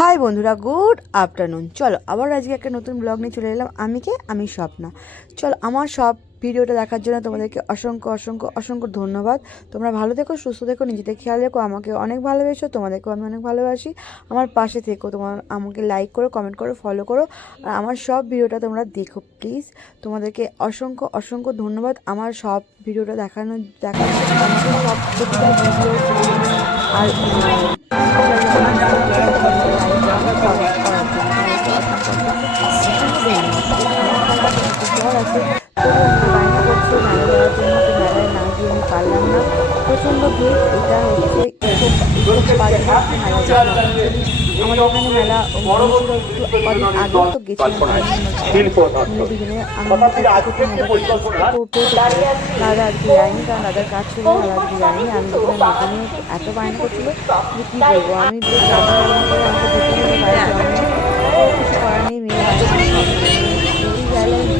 High বন্ধুরা good afternoon চলো আবার আজকে একটা নতুন ব্লগ নিয়ে চলে এলাম আমি কে আমি স্বপ্না চলো আমার সব ভিডিওটা দেখার জন্য তোমাদেরকে অসংখ্য অসংখ্য অসংখ্য ধন্যবাদ তোমরা ভালো থেকো সুস্থ থেকো নিজেদের খেয়াল রেখো আমাকে অনেক ভালোবেসো তোমাদেরকেও আমি অনেক ভালোবাসি আমার পাশে থেকো তোমার আমাকে লাইক করো কমেন্ট করো ফলো করো আর আমার সব ভিডিওটা তোমরা দেখো প্লিজ তোমাদেরকে অসংখ্য অসংখ্য ধন্যবাদ আমার সব ভিডিওটা দেখানো সব আর প্রচণ্ড ভিড় এটা হচ্ছে আমাদের এখানে মেলা কদিন আগেও তো গেছিলাম। দুজনে দাদা আর কি যায়নি কারণ দাদার কাজ ছিল দাদা আর কি যায়নি। আমি যখন মেয়েকে এত বায়না করছিল যে কী করব আমি তো যাব আমাকে যেতে হলো বাইরে যাওয়া নিয়ে। তো কিছু করার নেই মেয়ে বাড়ি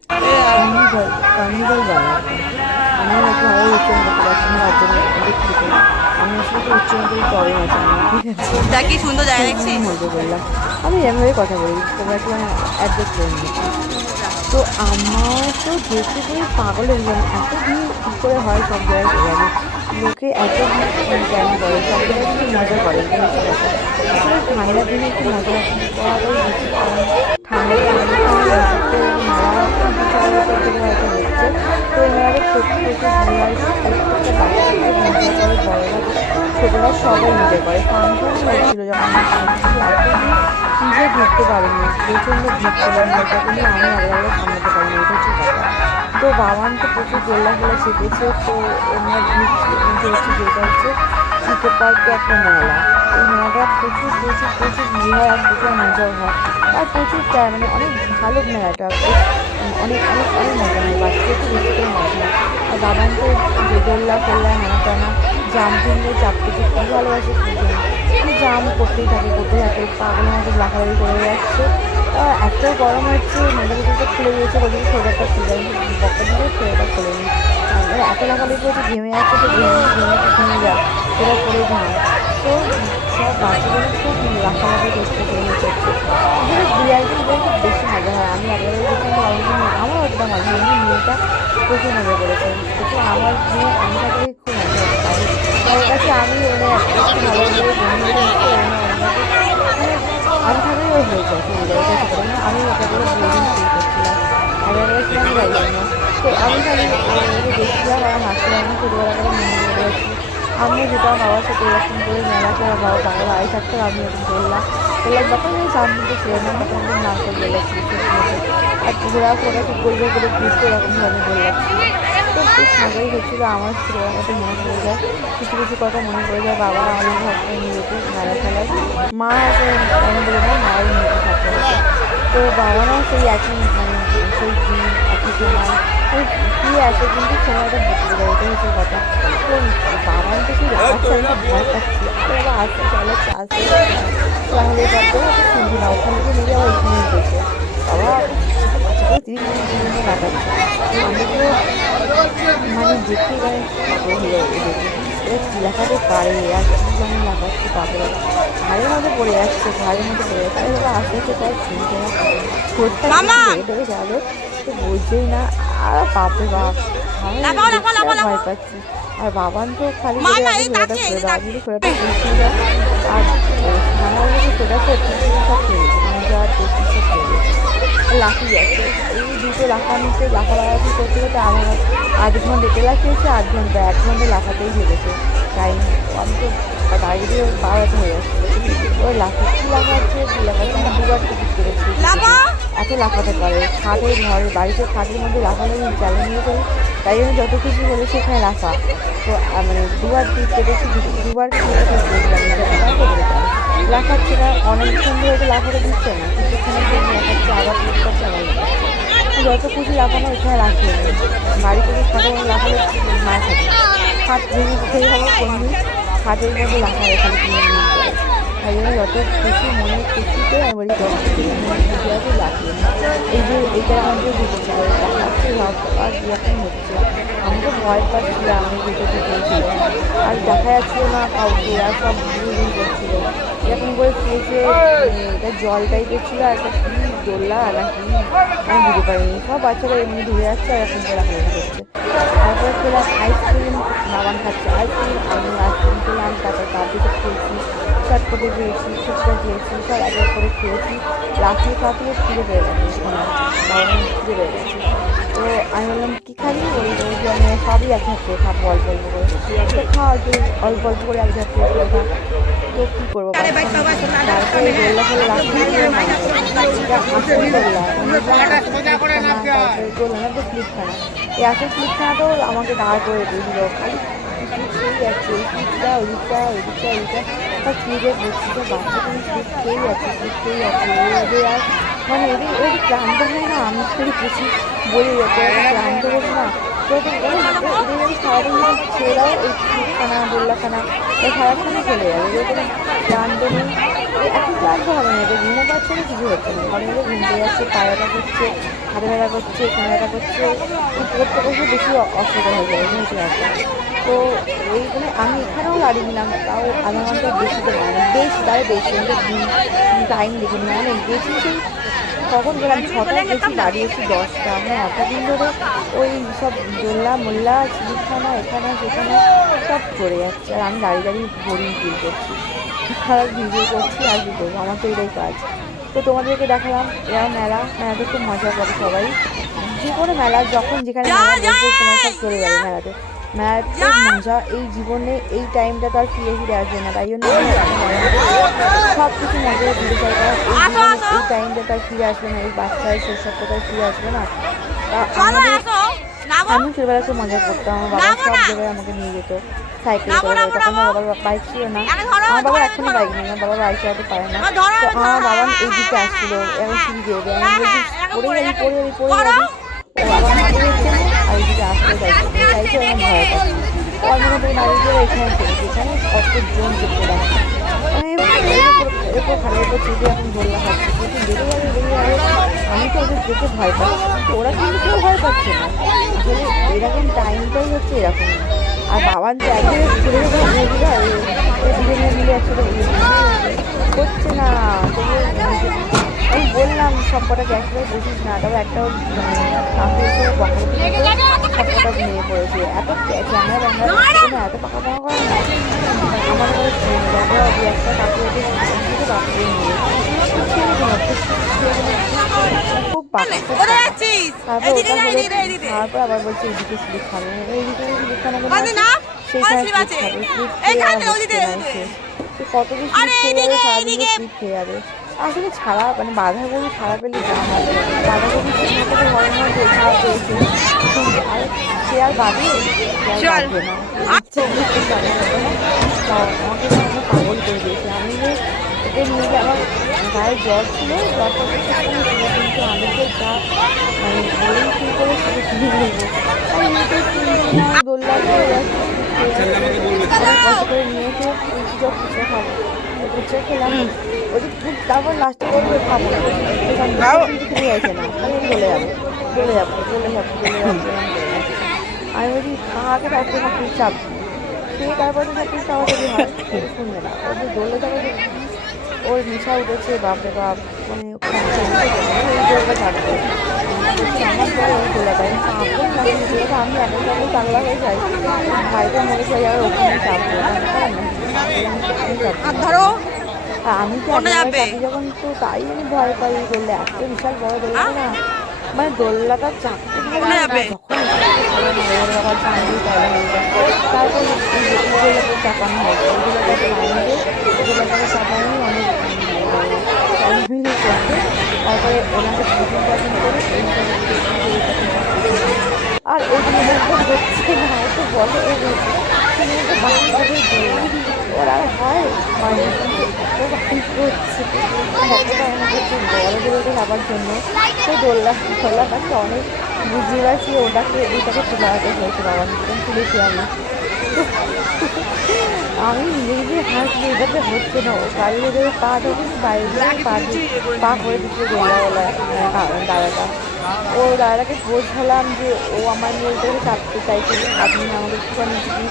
আমি আসলে তো উচ্চারণ করি প্রবলেম আছে আমার ঠিক আছে তা সুন্দর জায়গা করলাম আমি এমভাবে কথা বলি তোমরা একটু অ্যাডজাস্ট করে নিচ্ছি তো আমার তো দেখতে খুবই পাগল হয়ে গেলাম এত ভিড় কী করে হয় সব জায়গায় লোকে এত ভিড় কেন করে সব জায়গায় কিন্তু মজা করে আসলে ঠান্ডার দিনে একটু মজা ঠান্ডা হচ্ছে তো এনারা প্রত্যেকটা মজা করে বড়রা ছোটরা সবাই মজা করে ফাংশন হয়েছিল যখন নিজে ঘুরতে পারিনি প্রচণ্ড ভিড় ছিল মজা কিন্তু আমি একবারে সামলাতে পারিনি এটা হচ্ছে কথা তো বাবান তো প্রচুর গোল্লা গোলা চেপেছে তো ওনার ভিড় হচ্ছে যেটা হচ্ছে ইকো পার্কে একটা মেলা। এই মেলাটা প্রচুর প্রচুর প্রচুর ভিড় হয় আর প্রচুর মজাও হয়। আর প্রচুর মানে অনেক ভালো মেলাটা। অনেক অনেক অনেক মজা হয়, বাচ্চাদের তো মজা আর বাবান তো যে দোল্লা ফোল্লা হেনা টানা জাম্পিংয়ে চাপতে খুব ভালোবাসে কি জাম করতেই থাকে করতে থাকে, পাগলের মতো লাফালাফি করে যাচ্ছে। এত গরম হচ্ছে মেয়েদের ভিতরে খুলে গিয়েছে বলে সোয়েটারটা খুলে যায় বক্কা দিলে সোয়েটার খুলে নিই এত লাফালাফি করছে ঘেমে যাচ্ছে, তো ঘেমে ঘেমে ঘেমে যা সেটা করে ঘাম। তো সব বাচ্চাদের খুব লাফালাফি করছে, ঘেমে করছে। আসলে বিড়ালকে খুব বেশি মজা হয়। আমি একবারে দেখলাম আমার অতটা মজা হয় আমার মেয়েটা প্রচুর মজা করেছে। আমার মেয়ে আমি থাকলে খুব তার কাছে আমি ভালো আমি থাকলে ওই হয়ে যায় মানে আমি ওটা করে ছিলাম না। তো আমি খালি ওকে দেখছিলাম আর হাসছিলাম ছোটোবেলা করে মনে করে যাচ্ছি। আমি যেতাম বাবার সাথে এরকম করে মেলাতে আর বাবা বাবা বাড়ি থাকতো, আমি ওরকম বললাম বললাম যখন আমি সামনে ছিল না তখন আমি নারকেল বেলাচ্ছি আর ঘোরা ফোরা গোল গোল করে ঘুরতে এরকম ধরনের বললাচ্ছি তো বেশ মজাই হচ্ছিল আমার ছোটোবেলার কথা মনে পড়ে যায়। কিছু কিছু কথা মনে পড়ে যায়। বাবা আমার ঘরটা নিয়ে যেত মেলা খেলায়। মা ওকে আমি বলে না মায়ের নিয়ে থাকতে হতো তো বাবা না সেই একই মানে সেই দিন, একই সময় কী আসে কিন্তু সময়টা বদলে যায় এটাই হচ্ছে কথা। তো বাবা তো সেই রাখাচ্ছে বাবা আসতে চালাচ্ছে আসতে তাহলে তো শুনবি না ওখান থেকে নিয়ে যাওয়া বসে বাবা বাচ্চাকে তিরিশ মিনিট পর্যন্ত লাগাচ্ছে আমি তো মানে দেখে মানে পাগল হয়ে যাবে দেখে এরা কী লাগাতে পারে আর কী যেমন লাগাচ্ছে তারপরে ঘাড়ের মধ্যে পড়ে যাচ্ছে ঘাড়ের মধ্যে পড়ে যাচ্ছে। আরে বাবা আস্তে আস্তে! এটাকে যাবে তো বুঝছেই না আর বাপরে বাপ ভয় পাচ্ছি। আর বাবান তো খালি বুঝছি না আর খানা বলে সব খেয়ে সব গেছে লাফি যাচ্ছে। এই দুটো লাফানোতে, লাফালাফি করতে করতে আমার আধ ঘণ্টা এটা লাফিয়েছে আধ ঘণ্টা এক ঘণ্টা লাফাতেই লেগেছে। টাইম আমি তো দাঁড়িয়ে দিয়ে বাড়াতে হয়ে যাচ্ছে। ওই লাফাচ্ছি লাফাচ্ছে লাফাচ্ছে আমি দুবার টিকিট করেছি এত লাফাতে পারে। খাটের ঘরে বাড়িতে খাটের মধ্যে লাফালাফি চ্যালেঞ্জ করে। তাই জন্য যত কিছু বলে সেখানে লাফা। তো মানে দুবার তুই কেটেছি দুবার লাফাচ্ছে না অনেকক্ষণ ধরে তো লাফাতে দিচ্ছে না। কিছুক্ষণের জন্য লাফাচ্ছে আবার ক্লিক করছে লাফাচ্ছে। যত খুশি লাফানো এখানে রাখিয়ে নেই। বাড়ি থেকে খাটে লাফালে মার খাবে খাট ভেঙে খেয়ে হবে কোনো খাটের মধ্যে লাফাবে খালি জন্য যত খুশি মনে খুশিতে আমি বলি যত খুশি এই যে ঢুকছিল দেখাচ্ছে ভাব আর এরকম হচ্ছে। আমি তো ভয় পাচ্ছি আমি ভিতরে ঢুকেছিল আর দেখা যাচ্ছিল না কাউকে, আর সব ঘুরি করছিল। এরকম করে খেয়েছে এটা জল টাইপের ছিল, আর একটা কি দোল্লা না কি, আমি বুঝতে পারিনি। সব বাচ্চারা এমনি ঢুকে যাচ্ছে আর এরকম করে লাফালাফি করছে। তারপরে খেলাম আইসক্রিম বাবান খাচ্ছে। আইসক্রিম আমি আইসক্রিম খেলাম, তারপর কাপ বিস্কুট খেয়েছি। চটপটে খেয়েছি ফুচকা খেয়েছি সব এক করে খেয়েছি। লাফিয়ে কাঁপিয়ে খিদে পেয়ে গেছে আমার বাবান খিদে পেয়ে গেছে। তো আমি বললাম, কী খাবি? ওই যে, আমি সবই এক ঝাঁকে খাব অল্প অল্প করে। তো খাওয়া অল্প অল্প করে এক ঝাঁকে করে তো কী করব তারপরে গোল্লা ফলে আসল গোল্লা তো ক্লিপখানা এই আসল ক্লিপখানাটাও আমাকে দাঁড় করে দিয়েছিল। খালি ক্লিপ খেয়ে যাচ্ছে এই দিকটা ওই দিকটা ওইটা সব ক্লিপে বসছে বাচ্চা খেয়েই খেয়েই আর মানে এদের ক্লান্ত হয় না আমি শুধু কিছু বলে যাচ্ছে ক্লান্ত হোক না ওই সারাদিন যদি ছেড়ে দাও এই ক্লিপখানা গোল্লাখানা এই সারাক্ষণই চলে যাবে এদের ক্লান্ত নেই এখন ক্লান্ত হবে না এদের ঘুমো পাচ্ছে না কিছু হচ্ছে না কারণ এদের ঘুমতে যাচ্ছে পায়ে ব্যথা করছে হাতে ব্যথা করছে কোমরে ব্যথা করছে এই পড়তে বেশি অসুবিধা হয়ে যায় বুঝতে পারছ তো এইখানে আমি এখানেও দাঁড়িয়ে নিলাম তাও আধা ঘণ্টা বেশি তো মানে বেশ তাই বেশি টাইম দেখিনি অনেক বেশি সেই কখন গেলাম ছটায় গেছি দাঁড়িয়েছি দশটা। আমি এতদিন ধরে ওই সব দোল্লা মোল্লা চিড়িখানা এখানে সেখানে সব চড়ে যাচ্ছে। আর আমি দাঁড়িয়ে দাঁড়িয়ে বোরিং ফিল করছি। খারাপ ভিডিও করছি আর কী করব? আমার তো এটাই কাজ। তো তোমাদেরকে দেখালাম এরা মেলা মেলাতে খুব মজা করে সবাই। যে কোনো মেলা যখন যেখানে মেলা তোমার সব চলে যাবে মেলাতে। মেলাতে মজা এই জীবনে এই টাইমটা তো আর ফিরে ফিরে আসবে না তাই জন্য সব কিছু মজা দিতে যায় কারণ এই এই টাইমটা তো আর ফিরে আসবে না এই বাচ্চার শৈশবটা তো আর ফিরে আসবে না। আমি ছোটবেলা খুব মজা করতাম আমার বাবা সব জায়গায় আমাকে নিয়ে যেত সাইকেল করে তখন আমার বাবার বাইক ছিল না। আমার বাবা এখনও বাইক নেই আমার বাবা বাইক চালাতে পারে না। তো আমার বাবা এই দিকে আসছিল এখন সিঁড়ি দিয়ে আমি বলছি পড়ে যাবি পড়ে যাবি পড়ে যাবি। ও বাবা আর এইদিকে আসতে চাইছে। চাইছে আমার ভয় তো আমি বাড়ি এখানে চলেছি এখানে দেখতে পাচ্ছি মানে এর এরপর খালের উপর চেপে এখন গোল্লা খাচ্ছে কিন্তু বেড়ে যাবে বেড়ে যাবে। আমি তো ওদের দেখে ভয় পাচ্ছি কিন্তু ওরা কিন্তু কেউ ভয় পাচ্ছে না। এরকম টাইমটাই হচ্ছে এরকম আর বাবার দিবে আর এই দুজনে মিলে একসাথে না আমি বললাম সব কটাকে একসাথে বসিস না তবে একটাও কাকু এসে সব কটা পড়েছে এত ক্যামেরা ব্যাঙ্গা এত পাকা পাকা করে না আমার ঘরে একটা এসে বাপরে নিয়ে খুব পাকা তারপর এদিকে, এদিকে। আবার বলছে এইদিকে স্লিপ খাবে এইদিকে স্লিপ খাবে তো কত কি স্লিপ খেয়ে যাবে? আসলে ছাড়া মানে বাধা গরু ছাড়া পেলে যা হয়। বাধা করে ঠিক মতো ঘরে ছাড়া পেয়েছে আর সে আর বাঁধে? না। আমাকে পাগল করে দিয়েছে। আমি যে ওকে নিয়ে গিয়ে আমার গায়ে জ্বর ছিল জ্বরটা কিন্তু আমি যে মানে বোরিং ফিল করে সেটা আমি নিতে না দোল্লা করে করে নিয়ে এসে ফুচকা ফুচকা খাব খেলাম ওই তারপর লাস্টে বলবে খাব না চাইছে না আমি চলে যাব চলে যাব চলে যাব আমি বলছি খাওয়াকে তারপরে সব কিছু চাপ খেয়ে তারপরে সব কিছু চাওয়া যদি হয় শুনবে না যে দোলে যাবে ওর নেশা উঠেছে বাপরে বাপ মানে বলছি, আমার পরে ওই আমি চাপবো না কিন্তু আমি একা চাপলে পাগলা হয়ে যাই ভাইটা মরে যাই আর ওখানে চাপবো। ধরো আমি তো যখন তো তাই আমি ভয় পাই দোললে এত বিশাল বড় দোলটা না মানে দোলনাটা চাপতে গেলে কোনটা না যাবে? যখন আবার চাঁদি তাহলে হয়ে চাপানো চাপানো অনেক তারপরে ওনাকে আর ওইগুলো হচ্ছে না তো বলে এ হয়েছে বাচ্চাদের ওরা হয় হয় না, কিন্তু এত দোলাতে যাবার জন্য সেই দোল্লা দোল্লাটাকে অনেক বুঝিয়ে পারছি ওটাকে ওইটাকে তুলে আনতে হয়েছে বাবা নিজের তুলেছি আমি। আমি নিজে নিজে হাসছি এটাতে হচ্ছে না, ও গাড়ি এদের পা ধরে বাইরে দিয়ে পা পা করে দিচ্ছে দোল্লাওয়ালা দাদাটা। ও দাদাকে বোঝালাম যে, ও আমার নিয়ে ওটাকে চাপতে চাইছে, আপনি আমাকে একটুখানি যদি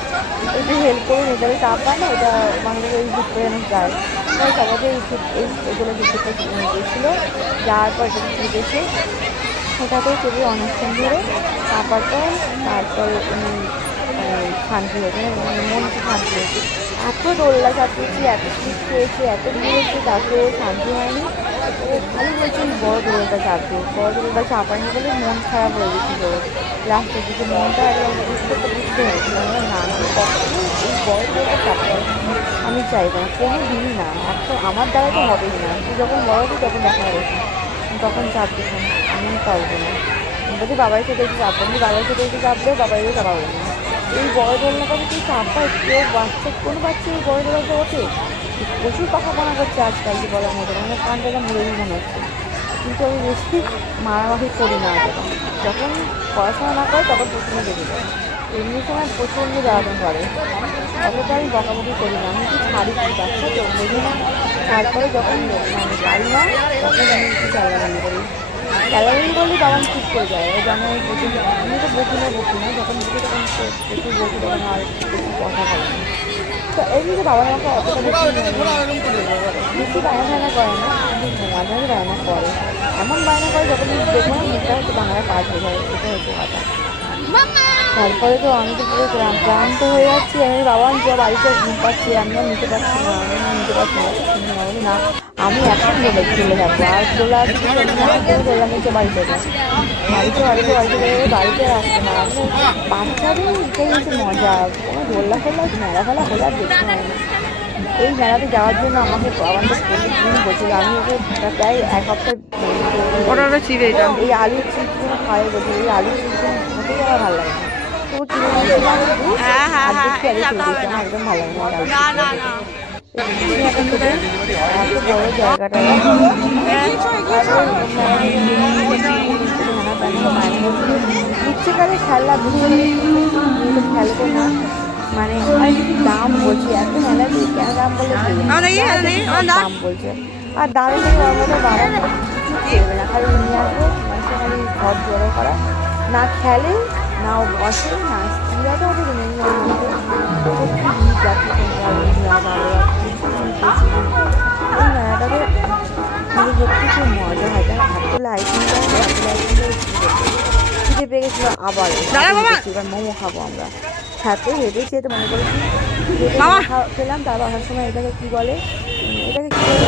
একটু হেল্প করুন এটাকে চাপা না এটা আমাদের ওই দিকটা যেন যায়। তাই সবাইকে এই এই এগুলো দিকটা গিয়েছিল, যাওয়ার পর এটা ছুটেছে ওটাতেও চেপে অনেকক্ষণ ধরে চাপার পর তারপর শান্তি হয়েছে মানে মন শান্তি হয়েছে। এত দোল্লা চাপিয়েছি, এত শীত খেয়েছি এত ঘুরেছি তারপরে শান্তি হয়নি। খালি বলছে বড় দোলটা চাপবে বড় দোলটা চাপায়নি বলে মন খারাপ হয়ে গেছিল। লাস্টের দিকে মনটা একদম বুঝতে তো বুঝতে হয়েছিল না আমি কখনো এই বড় দোলটা চাপতে আমি চাইব না, কোনো দিনই না এখন আমার দ্বারা তো হবেই না তুই যখন বড় হবি তখন দেখা যাবে তখন চাপ দিস আমি পারব না। বলছি বাবার সাথে একটু চাপবো আমি বাবার সাথে একটু চাপলেও বাবার একটু চাপাবো না। এই বড় দোলনাটাকে তুই চাপা কেউ বাচ্চা, কোনো বাচ্চা এই বড় দোলনাতে ওঠে প্রচুর পাখা পানা করছে আজকাল কি বলার মতো। মানে কানটা মুড়েই মনে হচ্ছে। কিন্তু আমি বেশি মারামারি করি না অতটা যখন পড়াশোনা না করে তখন প্রথমে দেখে যায় এমনি সময় প্রচণ্ড জ্বালাতন করে। অতটা আমি বকাবকি করি না। আমি একটু ছাড়ি কি বাচ্চা তো বুঝি না। তারপরে যখন মানে পারি না তখন আমি একটু জ্বালানি করি। জ্বালানি করলে বাবা ঠিক করে যায়। ওই জন্য আমি তো বকি না বকি না, যখন বকি তখন প্রচুর বকি, তখন আর বেশি কথা বলে না। তো এমনিতে বাবা আমাকে অতটা বেশি বেশি বায়না বায়না করে না, কিন্তু মাঝে মাঝে বায়না করে। এমন বায়না করে যখন দেখব না মুখটা হচ্ছে বাংলায় কাজ হয়ে যায় এটা হচ্ছে কথা। তারপরে তো আমি তো পুরো ক্লান্ত হয়ে যাচ্ছি। আমি বাবা যা বাড়িতে ঘুম পাচ্ছি আমি আর নিতে পারছি না আমি নিতে পারছি না না। আমি এখন দোলে চলে যাব আর চলে আসতে দোলা নিচে বাড়িতে বাড়িতে বাড়িতে বাড়িতে গেলে বাড়িতে আসতে না। বাচ্চাদের এটাই হচ্ছে মজা কোনো দোল্লা ফোল্লা মেলা ফেলা হলে আর দেখতে হয় না এই মেলাতে যাওয়ার জন্য আমাকে আমাদের প্রতিদিন বলছিল আমি ওকে প্রায় এক সপ্তাহ এটা এই আলুর চিপসগুলো খাই বলছি এই আলুর চিপসগুলো আমার ভালো লাগে। না হ্যাঁ, হ্যাঁ, আর হ্যাঁ, আমার একদম ভালো লাগে না। জায়গাটা ইচ্ছেকালে খেলা খেলব না। মানে দাম বলছি এত মেলা দিয়ে কেন দাম বলে আমার আমার আমার দাম। বলছে আর দামে থেকে মতো বাবা। খালি নিয়ে আসবে ঘর জড়ো করা। না খেলে না ও বসে না স্ত্রীরা তো সত্যি খুব মজা হয় তার এত লাইটিং খিদে পেয়ে গেছিল আবার এবার মোমো খাব আমরা সাথে হেঁটেছি তো মনে করেছি হেঁটে। খেলাম তারপর আসার সময় এটাকে কি বলে এটাকে কি বলে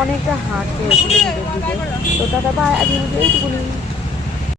অনেকটা দিকে তো দাদা আগে এইটুকুনি